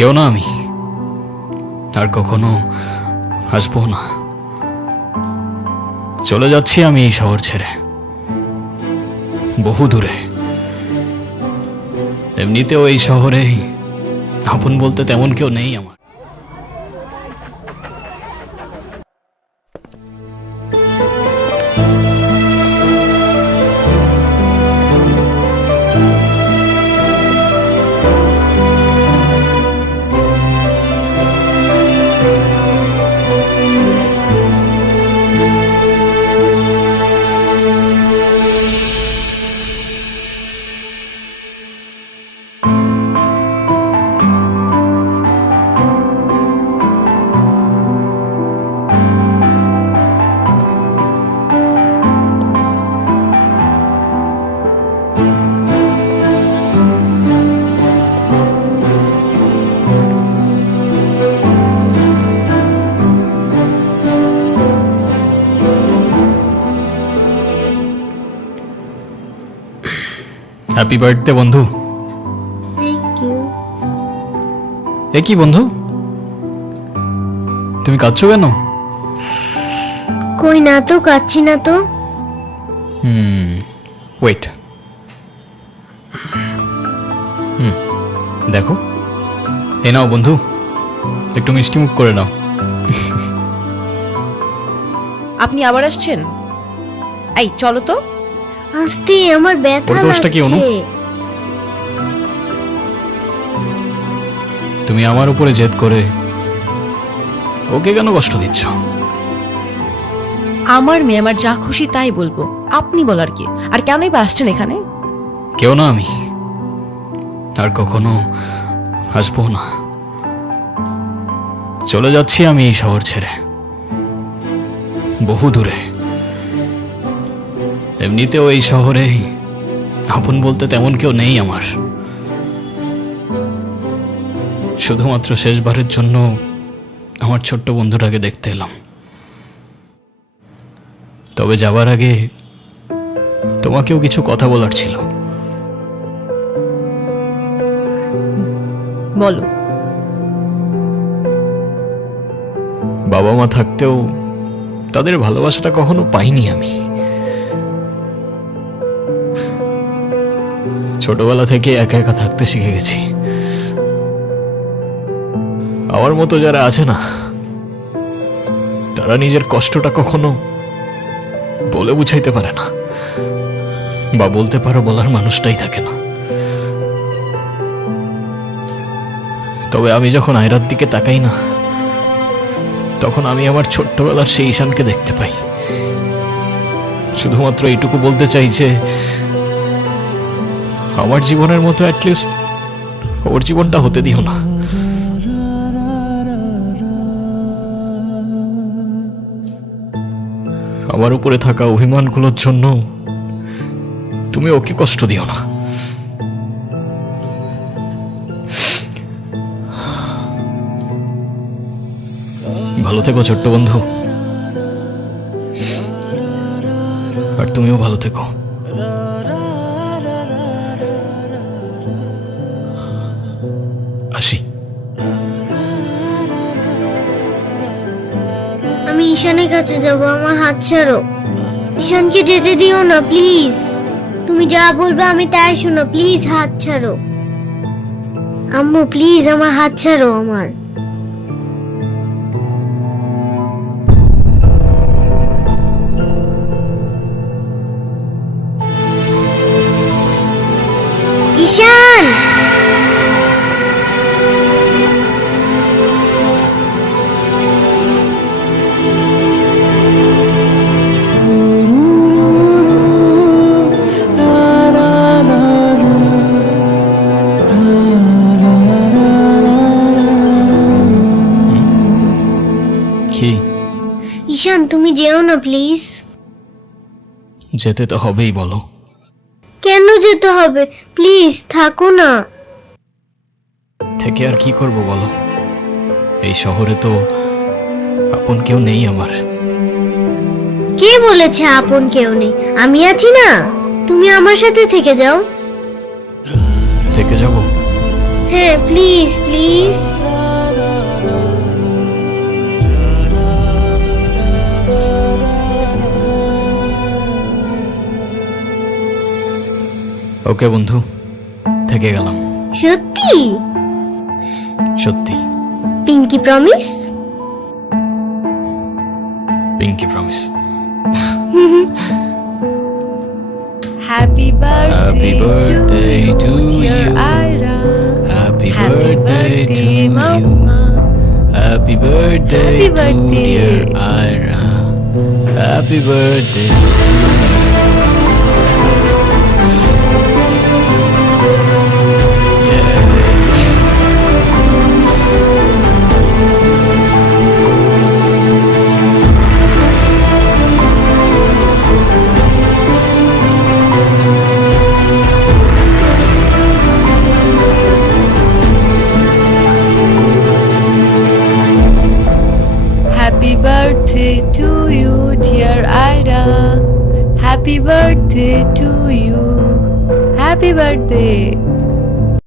কেউ না আমি। আর কখনো আসব না। চলে যাচ্ছি আমি এই শহর ছেড়ে। বহু দূরে। এমনিতেও এই শহরে আপন বলতে তেমন কেউ নেই আমার। হ্যাপি বার্থডে বন্ধু। থ্যাংক ইউ এ কি বন্ধু? তুমি কাঁদছো কেন? কই না তো কাচ্ছি না তো। হুম ওয়েট হুম দেখো। এ নাও বন্ধু। একটু মিষ্টি মুখ করে নাও। আপনি আবার আসছেন? এই চলো তো। আসতে আমার ব্যথা দোষটা কি, অনু? তুমি আমার উপরে জেদ করে ওকে কেন কষ্ট দিচ্ছ? আমার মেয়ে আমার যা খুশি তাই বলব। আপনি বলার কি? আর কেনই বা আসছেন এখানে? কেউ না আমি। আর কখনো আসব না। চলে যাচ্ছি আমি এই শহর ছেড়ে। বহু দূরে। এমনিতেও এই শহরে আপন বলতে তেমন কেউ নেই আমার। শুধুমাত্র শেষবারের জন্য আমার ছোট্ট বন্ধুটাকে দেখতে এলাম। তবে যাবার আগে তোমাকেও কিছু কথা বলার ছিল। বলো। বাবা মা থাকতেও তাদের ভালোবাসাটা কখনো পাইনি আমি। ছোটবেলা থেকে একা একা থাকতে শিখে গেছি। আমার মতো যারা আছে না, তারা নিজের কষ্টটা কখনো বলে বুঝাইতে পারে না, বা বলতে পারো বলার মানুষটাই থাকে না। তবে আমি যখন আয়রার দিকে তাকাই না, তখন আমি আমার ছোট্টবেলার সেই ঈশানকে দেখতে পাই। শুধুমাত্র এইটুকু বলতে চাই যে আমার জীবনের মতো অ্যাটলিস্ট ওর জীবনটা হতে দিও না। আমার উপরে থাকা অভিমানগুলোর জন্য তুমি ওকে কষ্ট দিও না। ভালো থেকো ছোট্ট বন্ধু। আর তুমিও ভালো থেকো। ঈশানের কাছে যাব, আমার হাত ছাড়ো। ঈশানকে যেতে দিও না প্লিজ তুমি যা বলবে আমি তাই শোনো প্লিজ হাত ছাড়ো। আম্মু প্লিজ আমার হাত ছাড়ো আমার। না প্লিজ যেতে তো হবেই বলো। কেন যেতে হবে? প্লিজ থাকো না। থেকে আর কি করব বলো? এই শহরে তো আপন কেউ নেই আমার। কে বলেছে আপন কেউ নেই? আমি আছি না? তুমি আমার সাথে থেকে যাও। থেকে যাব? হ্যাঁ প্লিজ প্লিজ ওকে বন্ধু থেকে গেলাম সত্যি সত্যি pinky promise pinky promise happy Happy birthday to you. Ira. Happy Happy birthday to birthday, you. Happy birthday Happy to birthday. Dear Ira happy birthday Happy birthday to you, dear Ira. Happy birthday to you. Happy birthday.